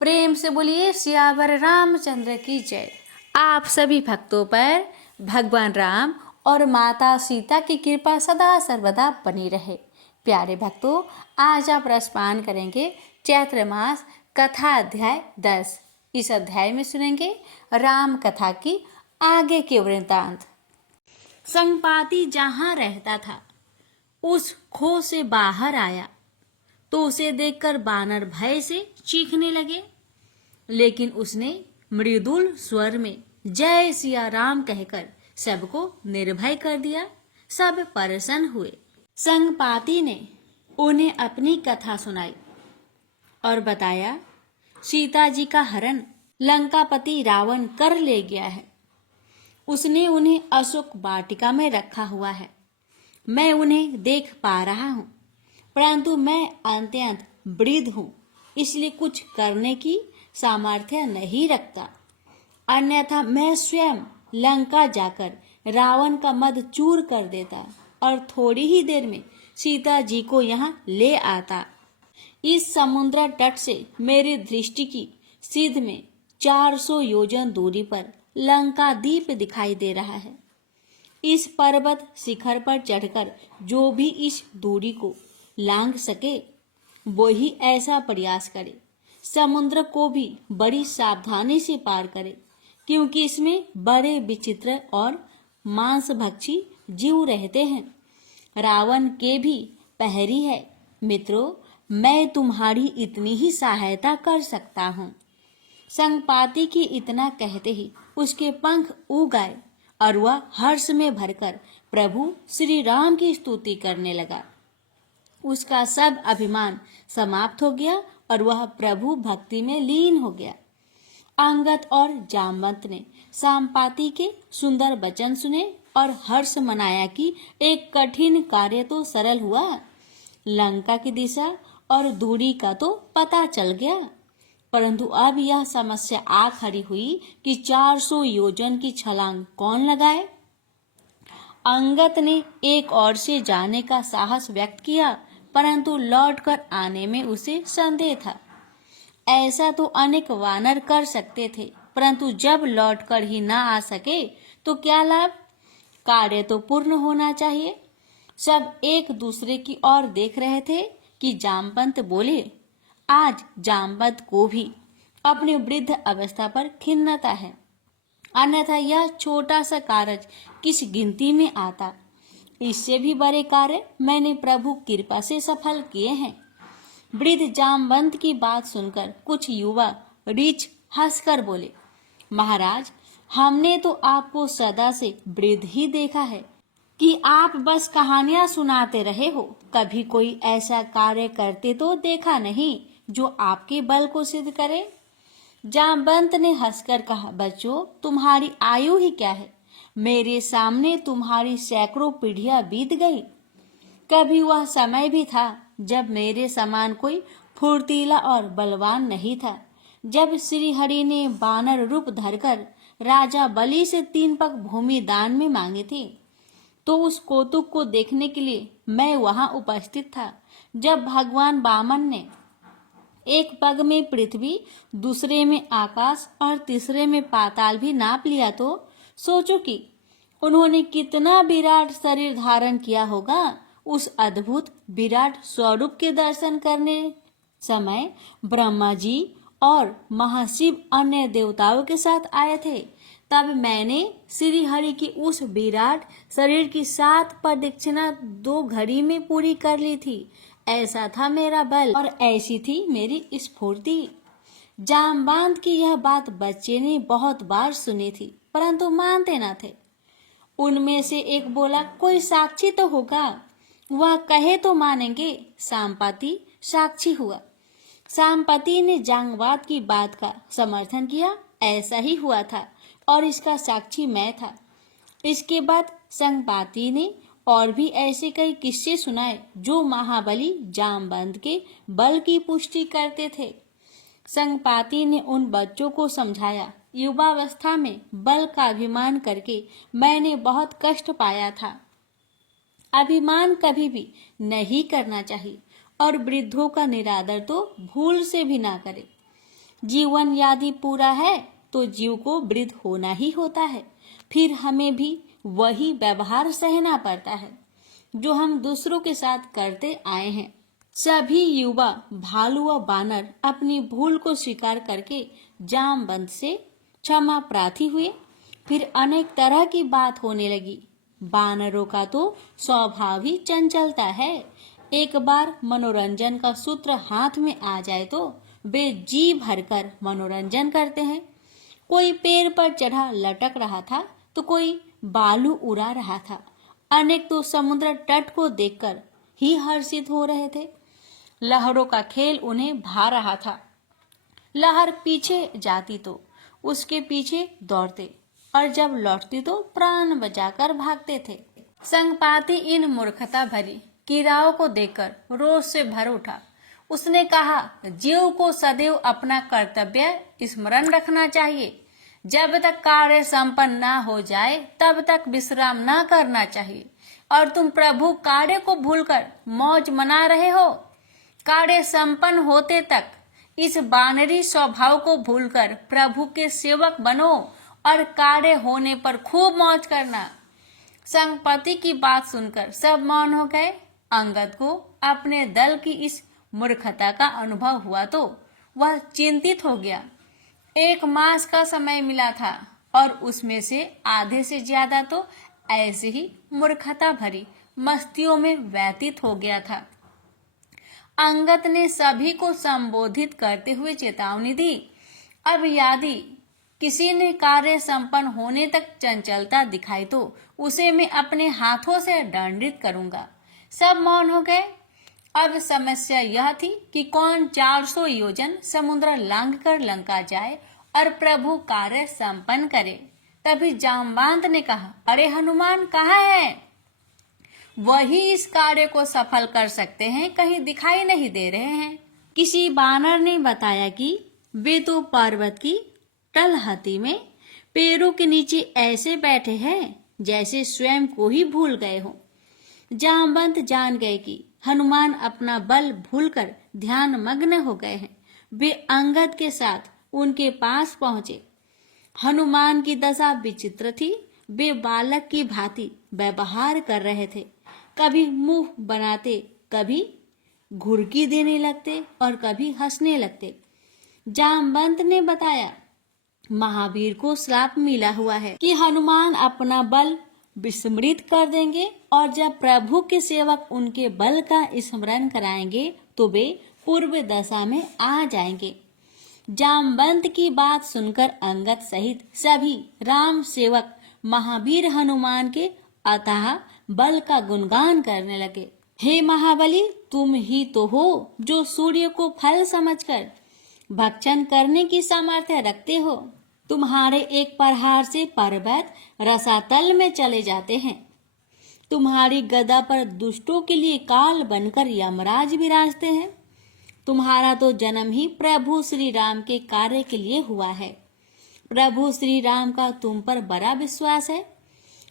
प्रेम से बोलिए सियावर रामचंद्र की जय। आप सभी भक्तों पर भगवान राम और माता सीता की कृपा सदा सर्वदा बनी रहे। प्यारे भक्तों, आज आप रसपान करेंगे चैत्र मास कथा अध्याय 10। इस अध्याय में सुनेंगे राम कथा की आगे के वृत्तांत। संपाति जहाँ रहता था उस खो से बाहर आया तो उसे देखकर बानर भय से चीखने लगे, लेकिन उसने मृदुल स्वर में जय सिया राम कहकर सबको निर्भय कर दिया। सब प्रसन्न हुए। संपाति ने उन्हें अपनी कथा सुनाई और बताया, सीता जी का हरण लंकापति रावण कर ले गया है। उसने उन्हें अशोक वाटिका में रखा हुआ है। मैं उन्हें देख पा रहा हूँ, परंतु मैं अत्यंत वृद्ध हूँ, इसलिए कुछ करने की सामर्थ्य नहीं रखता। अन्यथा मैं स्वयं लंका जाकर रावण का मद चूर कर देता और थोड़ी ही देर में सीता जी को यहाँ ले आता। इस समुद्र तट से मेरी दृष्टि की सीध में 400 योजन दूरी पर लंका द्वीप दिखाई दे रहा है। इस पर्वत शिखर पर चढ़कर जो भी इस दूरी को लांघ सके वो ही ऐसा प्रयास करे। समुद्र को भी बड़ी सावधानी से पार करे, क्योंकि इसमें बड़े विचित्र और मांसभक्षी जीव रहते हैं। रावण के भी पहरी है। मित्रों, मैं तुम्हारी इतनी ही सहायता कर सकता हूँ। संपाति की इतना कहते ही उसके पंख उग आए और वह हर्ष में भरकर प्रभु श्री राम की स्तुति करने लगा। उसका सब अभिमान समाप्त हो गया और वह प्रभु भक्ति में लीन हो गया। अंगद और जामवंत ने संपाति के सुंदर वचन सुने और हर्ष मनाया कि एक कठिन कार्य तो सरल हुआ। लंका की दिशा और दूरी का तो पता चल गया, परंतु अब यह समस्या आ खड़ी हुई कि 400 योजन की छलांग कौन लगाए। अंगद ने एक ओर से जाने का साहस व्यक्त किया, परंतु लौटकर आने में उसे संदेह था। ऐसा तो अनेक वानर कर सकते थे, परंतु जब लौटकर ही ना आ सके तो क्या लाभ। कार्य तो पूर्ण होना चाहिए। सब एक दूसरे की ओर देख रहे थे कि जामवंत बोले, आज जामवंत को भी अपनी वृद्ध अवस्था पर खिन्नता है, अन्यथा यह छोटा सा कार्य किस गिनती में आता। इससे भी बड़े कार्य मैंने प्रभु कृपा से सफल किए हैं। वृद्ध जामवंत की बात सुनकर कुछ युवा रीछ हंसकर बोले, महाराज, हमने तो आपको सदा से वृद्ध ही देखा है कि आप बस कहानियां सुनाते रहे हो। कभी कोई ऐसा कार्य करते तो देखा नहीं जो आपके बल को सिद्ध करे। जामवंत ने हंसकर कहा, बच्चों, तुम्हारी आयु ही क्या है। मेरे सामने तुम्हारी सैकड़ों पीढ़ियां बीत गई। कभी वह समय भी था जब मेरे समान कोई फुर्तीला और बलवान नहीं था। जब श्री हरि ने बानर रूप धरकर राजा बलि से 3 पग भूमि दान में मांगी थी, तो उस कौतुक को देखने के लिए मैं वहां उपस्थित था। जब भगवान वामन ने एक पग में पृथ्वी, दूसरे में आकाश और तीसरे में पाताल भी नाप लिया, तो सोचो कि उन्होंने कितना विराट शरीर धारण किया होगा। उस अद्भुत विराट स्वरूप के दर्शन करने समय ब्रह्मा जी और महाशिव अन्य देवताओं के साथ आए थे। तब मैंने श्री हरि की उस विराट शरीर की 7 प्रदक्षिणा 2 घड़ी में पूरी कर ली थी। ऐसा था मेरा बल और ऐसी थी मेरी स्फूर्ति। जामवंत की यह बात बच्चे ने बहुत बार सुनी थी, परंतु मानते न थे। उनमें से एक बोला, कोई साक्षी तो होगा, वह कहे तो मानेंगे। संपाति साक्षी हुआ। संपाति ने जामवंत की बात का समर्थन किया। ऐसा ही हुआ था और इसका साक्षी मैं था। इसके बाद संपाति ने और भी ऐसे कई किस्से सुनाए जो महाबली जामवंत के बल की पुष्टि करते थे। संपाति ने उन बच्चों को समझाया, युवावस्था में बल का अभिमान करके मैंने बहुत कष्ट पाया था। अभिमान कभी भी नहीं करना चाहिए और वृद्धों का निरादर तो भूल से भी ना करे। जीवन यदि पूरा है तो जीव को वृद्ध होना ही होता है, फिर हमें भी वही व्यवहार सहना पड़ता है जो हम दूसरों के साथ करते आए हैं। सभी युवा भालू व बानर अपनी भूल को स्वीकार करके जामवंत से क्षमा प्रार्थी हुए। फिर अनेक तरह की बात होने लगी। बानरों का तो स्वभाव ही चंचलता है। एक बार मनोरंजन का सूत्र हाथ में आ जाए तो वे जी भरकर मनोरंजन करते हैं। कोई पेड़ पर चढ़ा लटक रहा था तो कोई बालू उड़ा रहा था। अनेक तो समुद्र तट को देखकर ही हर्षित हो रहे थे। लहरों का खेल उन्हें भा रहा था। लहर पीछे जाती तो उसके पीछे दौड़ते और जब लौटती तो प्राण बचाकर भागते थे। संगपाती इन मूर्खता भरी कीड़ाओं को देखकर रोष से भर उठा। उसने कहा, जीव को सदैव अपना कर्तव्य स्मरण रखना चाहिए। जब तक कार्य संपन्न न हो जाए तब तक विश्राम न करना चाहिए। और तुम प्रभु कार्य को भूलकर मौज मना रहे हो। कार्य संपन्न होते तक इस बानरी स्वभाव को भूलकर प्रभु के सेवक बनो और कार्य होने पर खूब मौज करना। संगपति की बात सुनकर सब मौन हो गए। अंगद को अपने दल की इस मूर्खता का अनुभव हुआ तो वह चिंतित हो गया। 1 मास का समय मिला था और उसमें से आधे से ज्यादा तो ऐसे ही मूर्खता भरी मस्तियों में व्यतीत हो गया था। अंगद ने सभी को संबोधित करते हुए चेतावनी दी, अब यदि किसी ने कार्य संपन्न होने तक चंचलता दिखाई तो उसे मैं अपने हाथों से दंडित करूंगा। सब मौन हो गए। अब समस्या यह थी कि कौन 400 योजन समुद्र लांघ कर लंका जाए और प्रभु कार्य संपन्न करे। तभी जामवंत ने कहा, अरे हनुमान कहाँ है? वही इस कार्य को सफल कर सकते हैं, कहीं दिखाई नहीं दे रहे हैं। किसी बानर ने बताया कि वे तो पर्वत की तलहटी में पेड़ों के नीचे ऐसे बैठे हैं जैसे स्वयं को ही भूल गए हो। जामवंत जान गए कि हनुमान अपना बल भूलकर ध्यान मग्न हो गए हैं। वे अंगद के साथ उनके पास पहुंचे। हनुमान की दशा विचित्र थी। वे बालक की भांति व्यवहार कर रहे थे। कभी मुंह बनाते, कभी घुरकी देने लगते और कभी हंसने लगते। जामवंत ने बताया, महावीर को श्राप मिला हुआ है कि हनुमान अपना बल विस्मृत कर देंगे और जब प्रभु के सेवक उनके बल का स्मरण कराएंगे तो वे पूर्व दशा में आ जाएंगे। जामवंत की बात सुनकर अंगद सहित सभी राम सेवक महावीर हनुमान के अथाह बल का गुणगान करने लगे। हे महाबली, तुम ही तो हो जो सूर्य को फल समझकर भक्षण करने की सामर्थ्य रखते हो। तुम्हारे एक प्रहार से पर्वत रसातल में चले जाते हैं। तुम्हारी गदा पर दुष्टों के लिए काल बनकर यमराज विराजते हैं। तुम्हारा तो जन्म ही प्रभु श्री राम के कार्य के लिए हुआ है। प्रभु श्री राम का तुम पर बड़ा विश्वास है।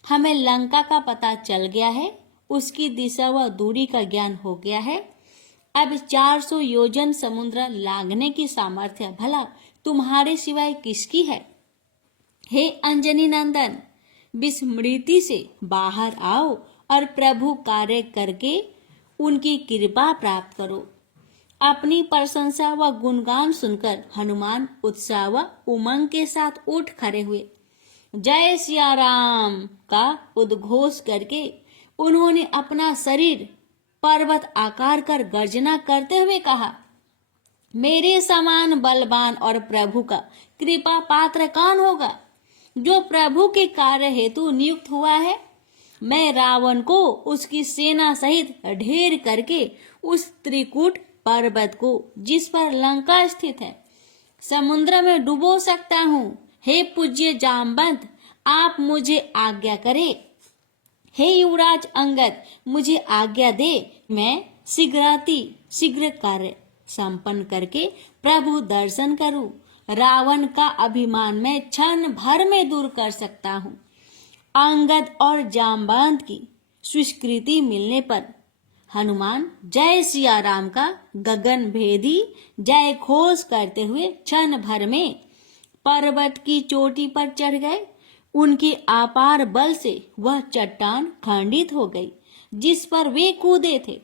हमें लंका का पता चल गया है, उसकी दिशा व दूरी का ज्ञान हो गया है। अब 400 योजन समुद्र लांघने की सामर्थ्य भला तुम्हारे सिवाय किसकी है? हे अंजनी नंदन, विस्मृति से बाहर आओ और प्रभु कार्य करके उनकी कृपा प्राप्त करो। अपनी प्रशंसा व गुणगान सुनकर हनुमान उत्साह व उमंग के साथ उठ खड़े हुए। जय सिया राम का उद्घोष करके उन्होंने अपना शरीर पर्वत आकार कर गर्जना करते हुए कहा, मेरे समान बलवान और प्रभु का कृपा पात्र कौन होगा जो प्रभु के कार्य हेतु नियुक्त हुआ है? मैं रावण को उसकी सेना सहित ढेर करके उस त्रिकूट पर्वत को जिस पर लंका स्थित है समुद्र में डुबो सकता हूँ। हे पूज्य जामवंत, आप मुझे आज्ञा करें। हे युवराज अंगद, मुझे आज्ञा दे। मैं शीघ्र कार्य संपन्न करके प्रभु दर्शन करूं। रावण का अभिमान मैं क्षण भर में दूर कर सकता हूँ। अंगद और जामवंत की स्वीकृति मिलने पर हनुमान जय सिया राम का गगन भेदी जय घोष करते हुए क्षण भर में पर्वत की चोटी पर चढ़ गए। उनके अपार बल से वह चट्टान खंडित हो गई जिस पर वे कूदे थे।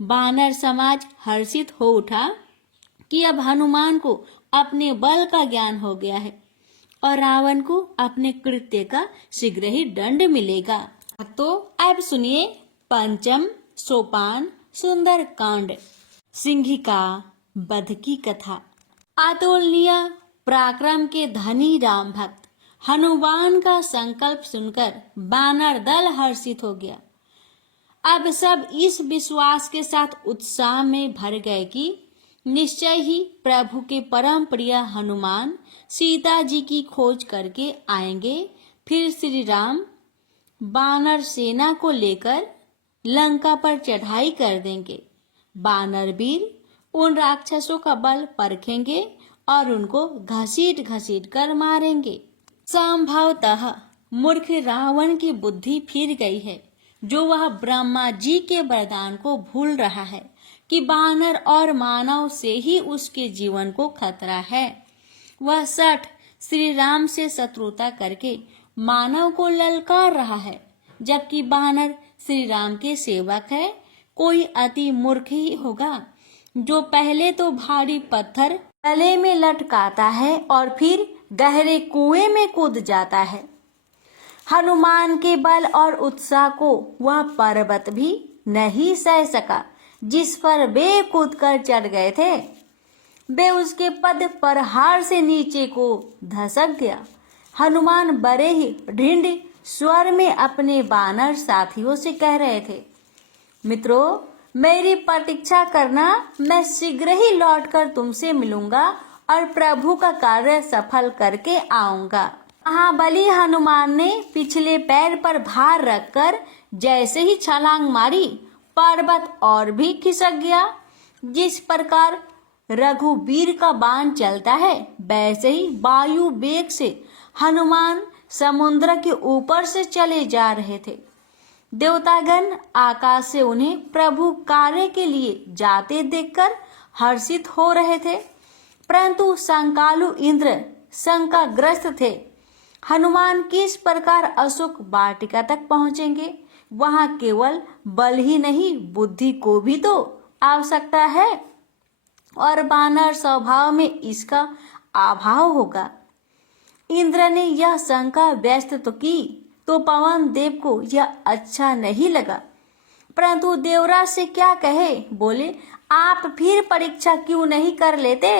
वानर समाज हर्षित हो उठा कि अब हनुमान को अपने बल का ज्ञान हो गया है और रावण को अपने कृत्य का शीघ्र ही दंड मिलेगा। तो अब सुनिए पंचम सोपान सुंदर कांड सिंहिका वध की कथा। अतुलनीय पराक्रम के धनी राम भक्त हनुमान का संकल्प सुनकर वानर दल हर्षित हो गया। अब सब इस विश्वास के साथ उत्साह में भर गए कि निश्चय ही प्रभु के परम प्रिय हनुमान सीता जी की खोज करके आएंगे। फिर श्री राम वानर सेना को लेकर लंका पर चढ़ाई कर देंगे। वानर वीर उन राक्षसों का बल परखेंगे और उनको घसीट घसीट कर मारेंगे। संभवतः मूर्ख रावण की बुद्धि फिर गई है, जो वह ब्रह्मा जी के वरदान को भूल रहा है कि वानर और मानव से ही उसके जीवन को खतरा है। वह सठ श्री राम से शत्रुता करके मानव को ललकार रहा है, जबकि वानर श्री राम के सेवक है। कोई अति मूर्ख ही होगा जो पहले तो भारी पत्थर गले में लटकाता है और फिर गहरे कुएं में कूद जाता है। हनुमान के बल और उत्साह को वह पर्वत भी नहीं सह सका जिस पर वे कूदकर चढ़ गए थे। वे उसके पद पर हार से नीचे को धसक गया। हनुमान बड़े ही ढींढ स्वर में अपने वानर साथियों से कह रहे थे, मित्रों, मेरी प्रतीक्षा करना, मैं शीघ्र ही लौटकर तुमसे मिलूंगा और प्रभु का कार्य सफल करके आऊंगा। महाबली हनुमान ने पिछले पैर पर भार रखकर जैसे ही छलांग मारी, पर्वत और भी खिसक गया। जिस प्रकार रघुवीर का बाण चलता है, वैसे ही वायु वेग से हनुमान समुद्र के ऊपर से चले जा रहे थे। देवतागण आकाश से उन्हें प्रभु कार्य के लिए जाते देखकर हर्षित हो रहे थे, परंतु संकालु इंद्र शंकाग्रस्त थे। हनुमान किस प्रकार अशोक वाटिका तक पहुंचेंगे? वहां केवल बल ही नहीं, बुद्धि को भी तो आवश्यकता है, और वानर स्वभाव में इसका अभाव होगा। इंद्र ने यह शंका व्यक्त तो की, तो पवन देव को यह अच्छा नहीं लगा, परंतु देवराज से क्या कहे, बोले, आप फिर परीक्षा क्यों नहीं कर लेते?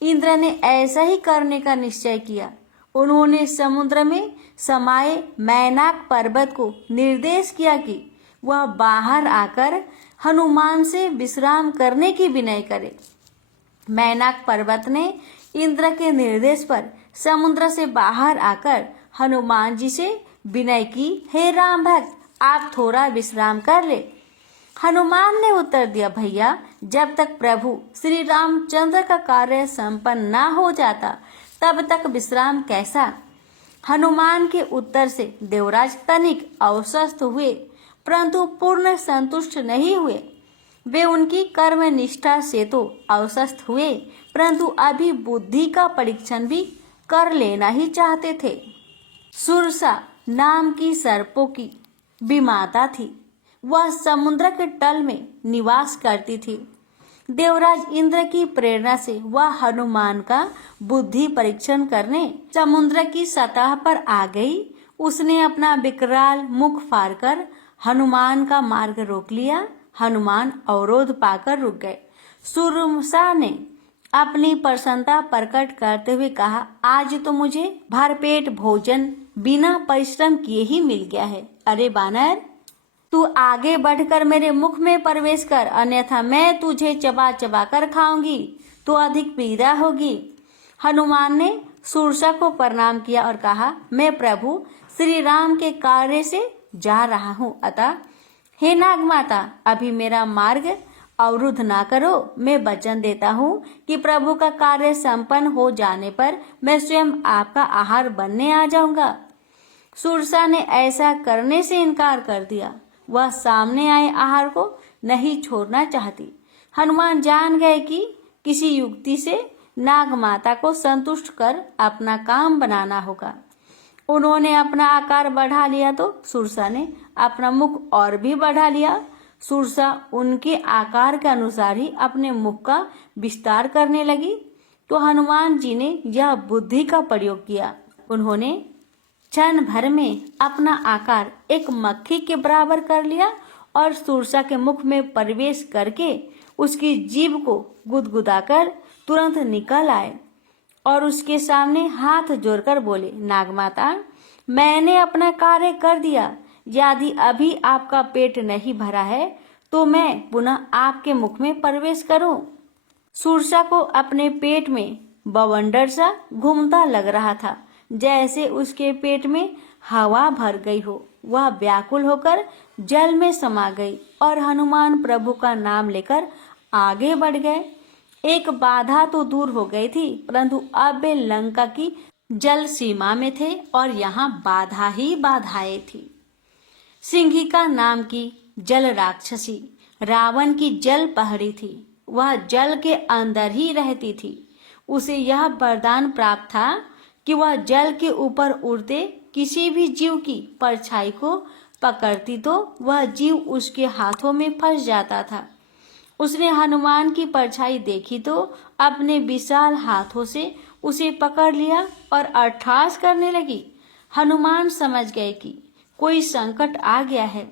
इंद्र ने ऐसा ही करने का निश्चय किया। उन्होंने समुद्र में समाये मैनाक पर्वत को निर्देश किया कि वह बाहर आकर हनुमान से विश्राम करने की विनय करे। मैनाक पर्वत ने इंद्र के निर्देश पर समुद्र से बाहर आकर हनुमान जी से विनय की, हे राम भक्त, आप थोड़ा विश्राम कर ले। हनुमान ने उत्तर दिया, भैया, जब तक प्रभु श्री रामचंद्र का कार्य संपन्न न हो जाता तब तक विश्राम कैसा? हनुमान के उत्तर से देवराज तनिक अस्वस्थ हुए, परंतु पूर्ण संतुष्ट नहीं हुए। वे उनकी कर्म निष्ठा से तो अस्वस्थ हुए, परंतु अभी बुद्धि का परीक्षण भी कर लेना ही चाहते थे। सुरसा नाम की सर्पों की विमाता थी। वह समुद्र के तल में निवास करती थी। देवराज इंद्र की प्रेरणा से वह हनुमान का बुद्धि परीक्षण करने समुद्र की सतह पर आ गई। उसने अपना विकराल मुख फाड़कर हनुमान का मार्ग रोक लिया। हनुमान अवरोध पाकर रुक गए। सुरसा ने अपनी प्रसन्नता प्रकट करते हुए कहा, आज तो मुझे भरपेट भोजन बिना परिश्रम किए ही मिल गया है। अरे बानर, तू आगे बढ़कर मेरे मुख में प्रवेश कर, अन्यथा मैं तुझे चबा चबा कर खाऊंगी तो अधिक पीड़ा होगी। हनुमान ने सुरसा को प्रणाम किया और कहा, मैं प्रभु श्री राम के कार्य से जा रहा हूँ, अतः हे नागमाता, अभी मेरा मार्ग अवरुद्ध ना करो। मैं वचन देता हूँ कि प्रभु का कार्य संपन्न हो जाने पर मैं स्वयं आपका आहार बनने आ जाऊंगा। सुरसा ने ऐसा करने से इनकार कर दिया। वह सामने आए आहार को नहीं छोड़ना चाहती। हनुमान जान गए कि किसी युक्ति से नाग माता को संतुष्ट कर अपना काम बनाना होगा। उन्होंने अपना आकार बढ़ा लिया तो सुरसा ने अपना मुख और भी बढ़ा लिया। सुरसा उनके आकार के अनुसार ही अपने मुख का विस्तार करने लगी। तो हनुमान जी ने यह बुद्धि का प्रयोग किया। उन्होंने क्षण भर में अपना आकार एक मक्खी के बराबर कर लिया और सुरसा के मुख में प्रवेश करके उसकी जीभ को गुदगुदाकर तुरंत निकल आए और उसके सामने हाथ जोड़कर बोले, नागमाता, मैंने अपना कार्य कर दिया। यदि अभी आपका पेट नहीं भरा है तो मैं पुनः आपके मुख में प्रवेश करूं। सुरसा को अपने पेट में बवंडर सा घूमता लग रहा था, जैसे उसके पेट में हवा भर गई हो। वह व्याकुल होकर जल में समा गई और हनुमान प्रभु का नाम लेकर आगे बढ़ गए। एक बाधा तो दूर हो गई थी, परंतु अब वे लंका की जल सीमा में थे और यहाँ बाधा ही बाधाएं थी। सिंहिका नाम की जल राक्षसी रावण की जल पहड़ी थी। वह जल के अंदर ही रहती थी। उसे यह वरदान प्राप्त था कि वह जल के ऊपर उड़ते किसी भी जीव की परछाई को पकड़ती तो वह जीव उसके हाथों में फंस जाता था। उसने हनुमान की परछाई देखी तो अपने विशाल हाथों से उसे पकड़ लिया और अट्ठास करने लगी। हनुमान समझ गए कि कोई संकट आ गया है।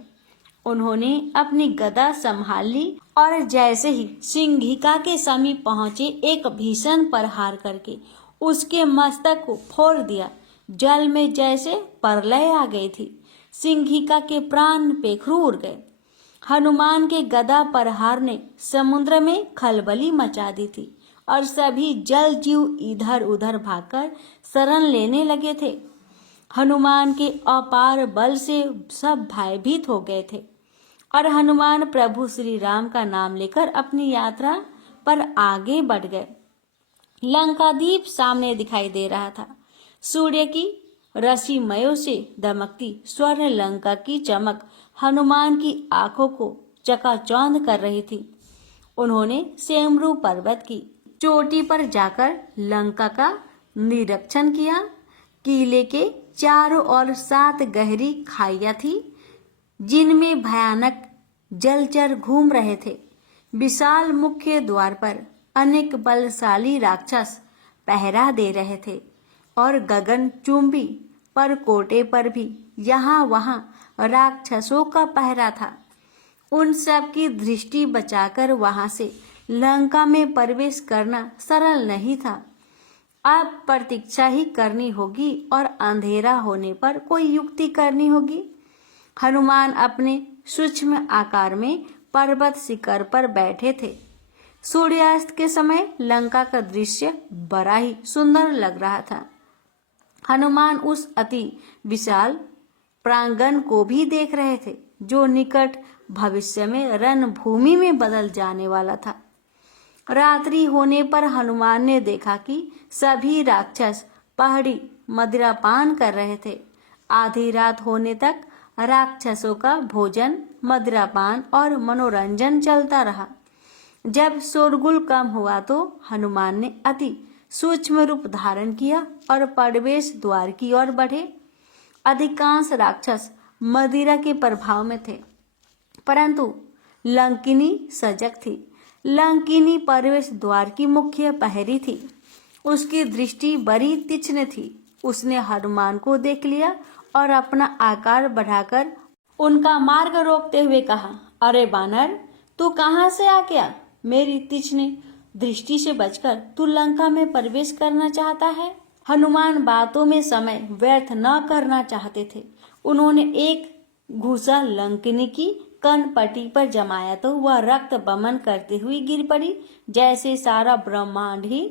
उन्होंने अपनी गदा संभाल ली और जैसे ही सिंहिका के समीप पहुंचे एक भीषण प्रहार करके उसके मस्तक को फोड़ दिया। जल में जैसे प्रलय आ गई थी। सिंहिका के प्राण पेखरू उड़ गए। हनुमान के गदा प्रहार ने समुद्र में खलबली मचा दी थी और सभी जल जीव इधर उधर भागकर शरण लेने लगे थे। हनुमान के अपार बल से सब भयभीत हो गए थे और हनुमान प्रभु श्री राम का नाम लेकर अपनी यात्रा पर आगे बढ़ गए। लंकादीप सामने दिखाई दे रहा था। सूर्य की रश्मियों से दमकती स्वर्ण लंका की चमक हनुमान की आंखों को चकाचौंध कर रही थी। उन्होंने सेमरू पर्वत की चोटी पर जाकर लंका का निरीक्षण किया। किले के चारों ओर 7 गहरी खाइयां थी, जिनमें भयानक जलचर घूम रहे थे। विशाल मुख्य द्वार पर अनेक बलशाली राक्षस पहरा दे रहे थे और गगन चुंबी पर कोटे पर भी यहाँ वहाँ राक्षसों का पहरा था। उन सब की दृष्टि बचाकर वहां से लंका में प्रवेश करना सरल नहीं था। अब प्रतीक्षा ही करनी होगी और अंधेरा होने पर कोई युक्ति करनी होगी। हनुमान अपने सूक्ष्म आकार में पर्वत शिखर पर बैठे थे। सूर्यास्त के समय लंका का दृश्य बड़ा ही सुंदर लग रहा था। हनुमान उस अति विशाल प्रांगण को भी देख रहे थे जो निकट भविष्य में रणभूमि में बदल जाने वाला था। रात्रि होने पर हनुमान ने देखा कि सभी राक्षस पहाड़ी मदिरापान कर रहे थे। आधी रात होने तक राक्षसों का भोजन, मदिरापान और मनोरंजन चलता रहा। जब शोरगुल कम हुआ तो हनुमान ने अति सूक्ष्म रूप धारण किया और प्रवेश द्वार की ओर बढ़े। अधिकांश राक्षस मदिरा के प्रभाव में थे, परंतु लंकिनी सजग थी। लंकिनी प्रवेश द्वार की मुख्य प्रहरी थी। उसकी दृष्टि बड़ी तीक्ष्ण थी। उसने हनुमान को देख लिया और अपना आकार बढ़ाकर उनका मार्ग रोकते हुए कहा, अरे बानर, तू कहाँ से आ गया? मेरी तीक्ष्ण दृष्टि से बचकर तू लंका में प्रवेश करना चाहता है? हनुमान बातों में समय व्यर्थ न करना चाहते थे। उन्होंने एक घूसा लंकिनी की कनपटी पर जमाया तो वह रक्त बमन करती हुई गिर पड़ी, जैसे सारा ब्रह्मांड ही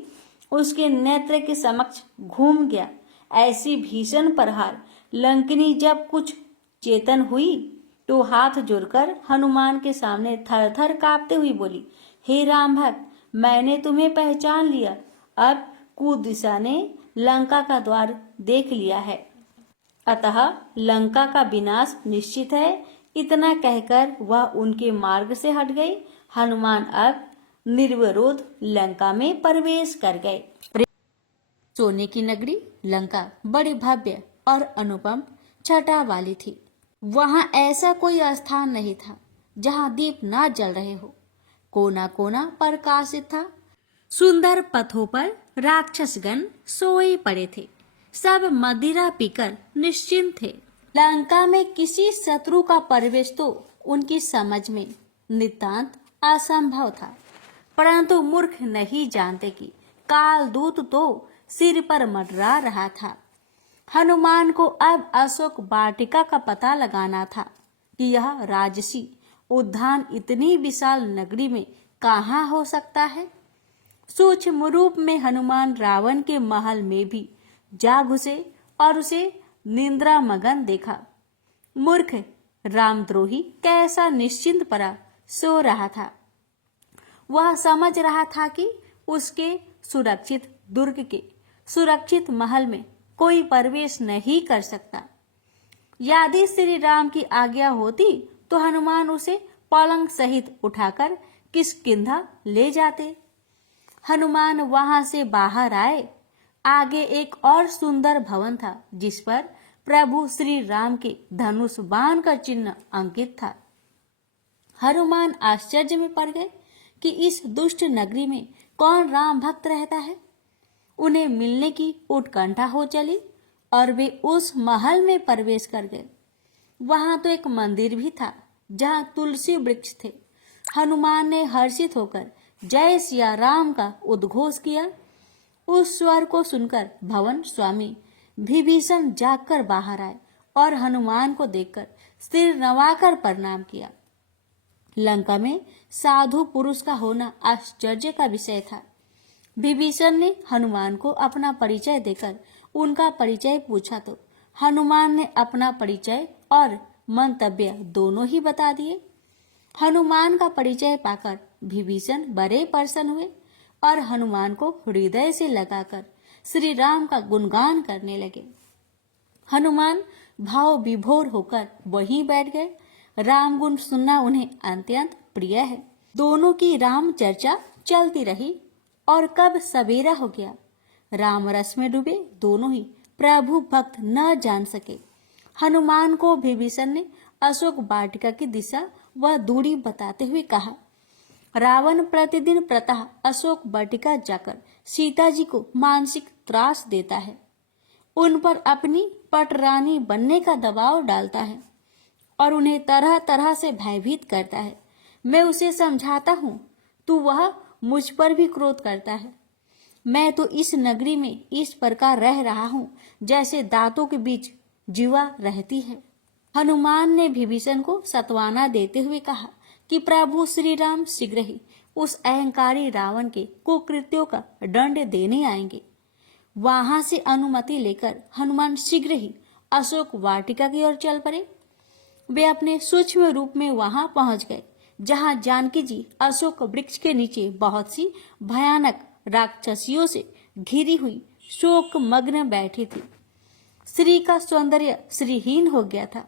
उसके नेत्र के समक्ष घूम गया। ऐसी भीषण प्रहार लंकिनी जब कुछ चेतन हुई तो हाथ जोड़कर हनुमान के सामने थर थर कांपते हुई बोली, हे राम भक्त, मैंने तुम्हें पहचान लिया। अब कुदिशा ने लंका का द्वार देख लिया है, अतः लंका का विनाश निश्चित है। इतना कहकर वह उनके मार्ग से हट गई। हनुमान अब निर्विरोध लंका में प्रवेश कर गए। सोने की नगरी लंका बड़ी भव्य और अनुपम छटा वाली थी। वहां ऐसा कोई स्थान नहीं था जहां दीप ना जल रहे हो। कोना कोना प्रकाशित था। सुंदर पथों पर राक्षसगण सोए पड़े थे। सब मदिरा पीकर निश्चिंत थे। लंका में किसी शत्रु का प्रवेश तो उनकी समझ में नितांत असंभव था, परंतु मूर्ख नहीं जानते कि कालदूत तो सिर पर मंडरा रहा था। हनुमान को अब अशोक वाटिका का पता लगाना था कि यह राजसी उद्यान इतनी विशाल नगरी में कहाँ हो सकता है। सूक्ष्म रूप में हनुमान रावण के महल में भी जा घुसे और उसे निंद्रा मगन देखा। मूर्ख रामद्रोही कैसा निश्चिंत पड़ा सो रहा था। वह समझ रहा था कि उसके सुरक्षित दुर्ग के सुरक्षित महल में कोई प्रवेश नहीं कर सकता। यदि श्री राम की आज्ञा होती तो हनुमान उसे पलंग सहित उठाकर किष्किंधा ले जाते। हनुमान वहां से बाहर आए। आगे एक और सुंदर भवन था जिस पर प्रभु श्री राम के धनुष बाण का चिन्ह अंकित था। हनुमान आश्चर्य में पड़ गए कि इस दुष्ट नगरी में कौन राम भक्त रहता है। उन्हें मिलने की उत्कंठा हो चली और वे उस महल में प्रवेश कर गए। वहां तो एक मंदिर भी था जहां तुलसी वृक्ष थे। हनुमान ने हर्षित होकर जय सिया राम का उद्घोष किया। उस स्वर को सुनकर भवन स्वामी विभीषण जागकर बाहर आए और हनुमान को देखकर सिर नवाकर प्रणाम किया। लंका में साधु पुरुष का होना आश्चर्य का विषय था। विभीषण ने हनुमान को अपना परिचय देकर उनका परिचय पूछा तो हनुमान ने अपना परिचय और मंतव्य दोनों ही बता दिए। हनुमान का परिचय पाकर विभीषण बड़े प्रसन्न हुए और हनुमान को हृदय से लगाकर श्री राम का गुणगान करने लगे। हनुमान भाव विभोर होकर वहीं बैठ गए। राम गुण सुनना उन्हें अत्यंत प्रिय है। दोनों की राम चर्चा चलती रही और कब सवेरा हो गया। राम रस में डूबे दोनों ही प्रभु भक्त न जान सके। हनुमान को विभीषण ने अशोक वाटिका की दिशा व दूरी बताते हुए कहा, रावण प्रतिदिन प्रातः अशोक वाटिका जाकर सीता जी को मानसिक त्रास देता है। उन पर अपनी पटरानी बनने का दबाव डालता है और उन्हें तरह तरह से भयभीत करता है। मैं उसे समझाता हूँ तो वह मुझ पर भी क्रोध करता है। मैं तो इस नगरी में इस प्रकार रह रहा हूँ जैसे दांतों के बीच जीवा रहती है। हनुमान ने विभीषण को सत्वाना देते हुए कहा कि प्रभु श्री राम शीघ्र ही उस अहंकारी रावण के कुकृत्यों का दंड देने आएंगे। वहां से अनुमति लेकर हनुमान शीघ्र ही अशोक वाटिका की ओर चल पड़े। वे अपने सूक्ष्म रूप में वहां पहुंच गए जहां जानकी जी अशोक वृक्ष के नीचे बहुत सी भयानक राक्षसियों से घिरी हुई शोक मग्न बैठी थी। श्री का सौंदर्य श्रीहीन हो गया था।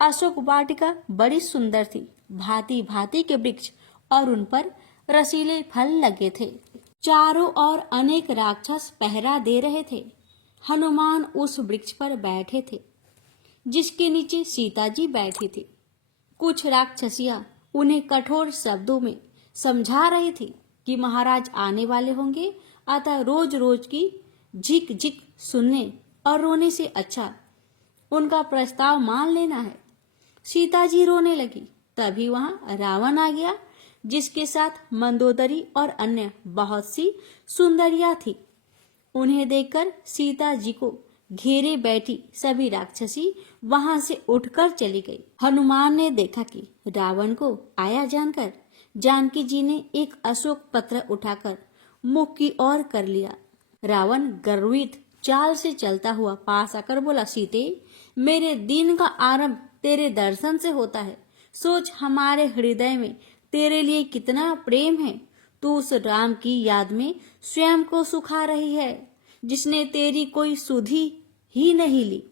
अशोक वाटिका बड़ी सुंदर थी। भांति भांति के वृक्ष और उन पर रसीले फल लगे थे। चारों ओर अनेक राक्षस पहरा दे रहे थे। हनुमान उस वृक्ष पर बैठे थे जिसके नीचे सीता जी बैठी थी। कुछ राक्षसियां उन्हें कठोर शब्दों में समझा रही थी कि महाराज आने वाले होंगे, अतः रोज रोज की झिक झिक सुनने और रोने से अच्छा उनका प्रस्ताव मान लेना है। सीता जी रोने लगी। तभी वहां रावण आ गया जिसके साथ मंदोदरी और अन्य बहुत सी सुंदरियां थी। उन्हें देखकर सीता जी को घेरे बैठी सभी राक्षसी वहां से उठकर चली गई। हनुमान ने देखा कि रावण को आया जानकर जानकी जी ने एक अशोक पत्र उठाकर मुख की ओर कर लिया। रावण गर्वित चाल से चलता हुआ पास आकर बोला, सीते, मेरे दिन का आरंभ तेरे दर्शन से होता है। सोच हमारे हृदय में तेरे लिए कितना प्रेम है। तू उस राम की याद में स्वयं को सुखा रही है जिसने तेरी कोई सुधि ही नहीं ली।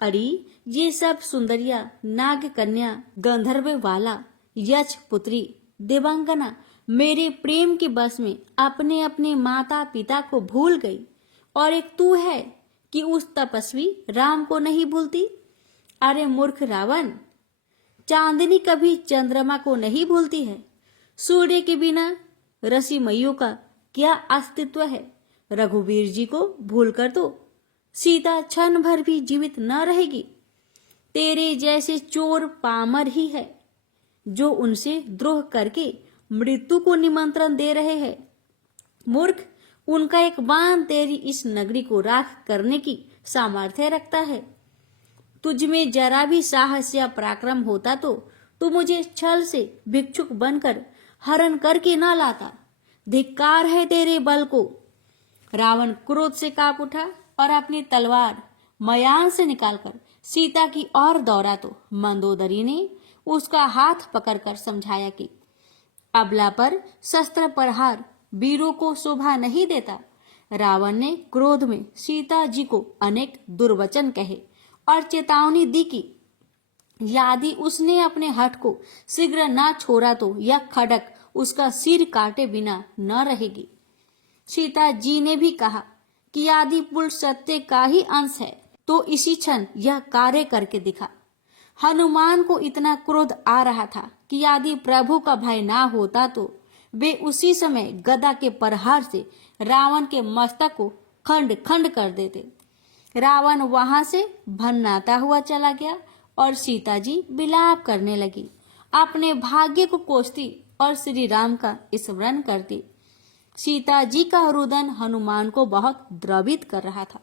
अरे ये सब सुंदरिया, नाग कन्या, गंधर्व वाला, यक्ष पुत्री, देवांगना मेरे प्रेम के बस में अपने अपने माता पिता को भूल गई, और एक तू है कि उस तपस्वी राम को नहीं भूलती। अरे मूर्ख रावण, चांदनी कभी चंद्रमा को नहीं भूलती है। सूर्य के बिना रसीमइयों का क्या अस्तित्व है। रघुवीर जी को भूल कर तो सीता क्षण भर भी जीवित न रहेगी। तेरे जैसे चोर पामर ही है जो उनसे द्रोह करके मृत्यु को निमंत्रण दे रहे हैं। मूर्ख, उनका एक बाण तेरी इस नगरी को राख करने की सामर्थ्य रखता है। तुझ में जरा भी साहस या पराक्रम होता तो तू मुझे छल से भिक्षुक बनकर हरण करके ना लाता। धिक्कार है तेरे बल को। रावण क्रोध से कांप उठा और अपनी तलवार मयान से निकालकर सीता की ओर दौड़ा तो मंदोदरी ने उसका हाथ पकड़कर समझाया कि अबला पर शस्त्र प्रहार वीरों को शोभा नहीं देता। रावण ने क्रोध में सीता जी को अनेक दुर्वचन कहे और चेतावनी दी कि यदि उसने अपने हठ को शीघ्र न छोड़ा तो यह खड़क उसका सिर काटे बिना न रहेगी। सीता जी ने भी कहा कि यदि पुरुष सत्य का ही अंश है तो इसी क्षण यह कार्य करके दिखा। हनुमान को इतना क्रोध आ रहा था कि यदि प्रभु का भय ना होता तो वे उसी समय गदा के प्रहार से रावण के मस्तक को खंड खंड कर देते। रावण वहां से भन्नाता हुआ चला गया और सीता जी विलाप करने लगी, अपने भाग्य को कोसती और श्री राम का स्मरण करती। सीता जी का रुदन हनुमान को बहुत द्रवित कर रहा था।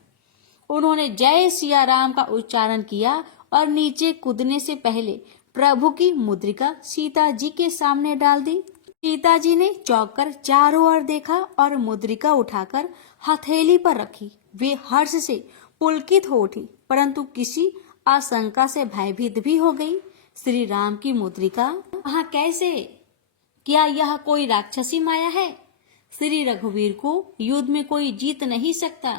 उन्होंने जय सिया राम का उच्चारण किया और नीचे कूदने से पहले प्रभु की मुद्रिका सीता जी के सामने डाल दी। सीता जी ने चौंक कर चारों ओर देखा और मुद्रिका उठाकर हथेली पर रखी। वे हर्ष से पुलकित हो उठी, परंतु किसी आशंका से भयभीत भी हो गई। श्री राम की मुद्रिका वहां कैसे? क्या यह कोई राक्षसी माया है? श्री रघुवीर को युद्ध में कोई जीत नहीं सकता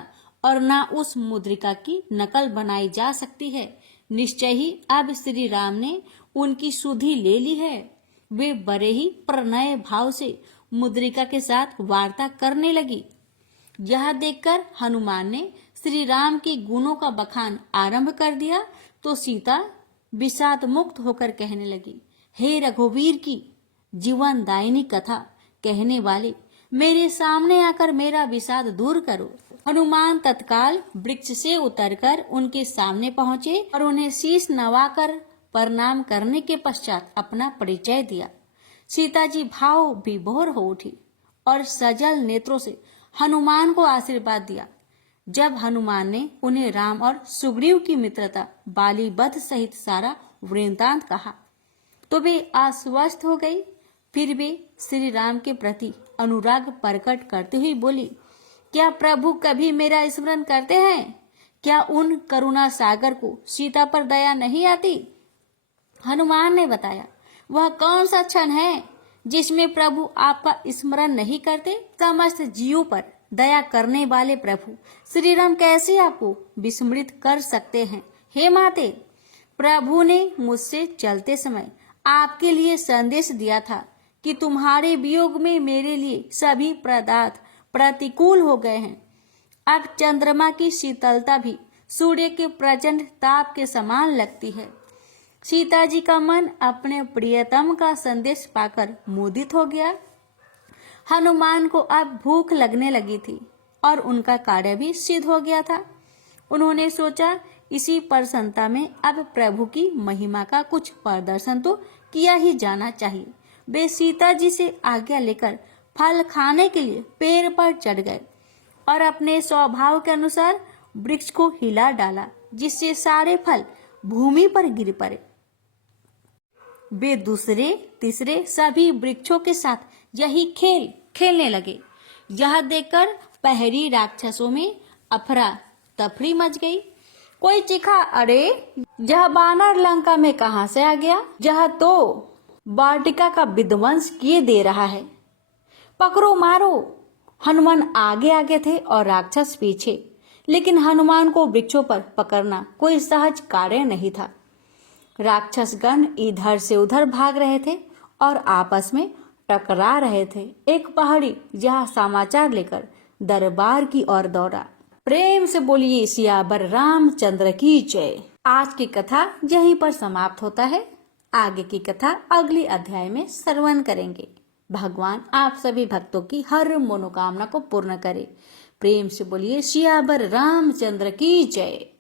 और न उस मुद्रिका की नकल बनाई जा सकती है। निश्चय ही अब श्री राम ने उनकी सुधि ले ली है। वे बड़े ही प्रणय भाव से मुद्रिका के साथ वार्ता करने लगी। यह देखकर हनुमान ने श्री राम के गुणों का बखान आरंभ कर दिया तो सीता विषाद मुक्त होकर कहने लगी, हे रघुवीर की जीवनदायिनी कथा कहने वाले, मेरे सामने आकर मेरा विषाद दूर करो। हनुमान तत्काल वृक्ष से उतरकर उनके सामने पहुंचे और उन्हें शीश नवाकर प्रणाम करने के पश्चात अपना परिचय दिया। सीता जी भाव विभोर हो उठी और सजल नेत्रों से हनुमान को आशीर्वाद दिया। जब हनुमान ने उन्हें राम और सुग्रीव की मित्रता, बाली वध सहित सारा वृत्तांत कहा तो वे आश्वस्त हो गई। फिर वे श्री राम के प्रति अनुराग प्रकट करते हुए बोली, क्या प्रभु कभी मेरा स्मरण करते हैं? क्या उन करुणा सागर को सीता पर दया नहीं आती? हनुमान ने बताया, वह कौन सा क्षण है जिसमें प्रभु आपका स्मरण नहीं करते? समस्त जीवों पर दया करने वाले प्रभु श्री राम कैसे आपको विस्मृत कर सकते हैं? हे माते, प्रभु ने मुझसे चलते समय आपके लिए संदेश दिया था कि तुम्हारे वियोग में मेरे लिए सभी पदार्थ प्रतिकूल हो गए हैं। अब चंद्रमा की शीतलता भी सूर्य के प्रचंड ताप के समान लगती है। सीता जी का मन अपने प्रियतम का संदेश पाकर मोदित हो गया। हनुमान को अब भूख लगने लगी थी और उनका कार्य भी सिद्ध हो गया था। उन्होंने सोचा, इसी प्रसन्नता में अब प्रभु की महिमा का कुछ प्रदर्शन तो किया ही जाना चाहिए। वे सीता जी से आज्ञा लेकर फल खाने के लिए पेड़ पर चढ़ गए और अपने स्वभाव के अनुसार वृक्ष को हिला डाला, जिससे सारे फल भूमि पर गिर पड़े। वे दूसरे तीसरे सभी वृक्षों के साथ यही खेल खेलने लगे। यह देखकर पहरी राक्षसों में अफरा तफरी मच गई। कोई चीखा, अरे यह बानर लंका में कहां से आ गया? यह तो वाटिका का विध्वंस किए दे रहा है। पकड़ो मारो। हनुमान आगे आगे थे और राक्षस पीछे, लेकिन हनुमान को वृक्षों पर पकड़ना कोई सहज कार्य नहीं था। राक्षसगण इधर से उधर भाग रहे थे और आपस में टकरा रहे थे। एक पहाड़ी यह समाचार लेकर दरबार की ओर दौड़ा। प्रेम से बोलिए सियावर रामचंद्र की जय। आज की कथा यहीं पर समाप्त होता है। आगे की कथा अगली अध्याय में श्रवण करेंगे। भगवान आप सभी भक्तों की हर मनोकामना को पूर्ण करे। प्रेम से बोलिए सियावर रामचंद्र की जय।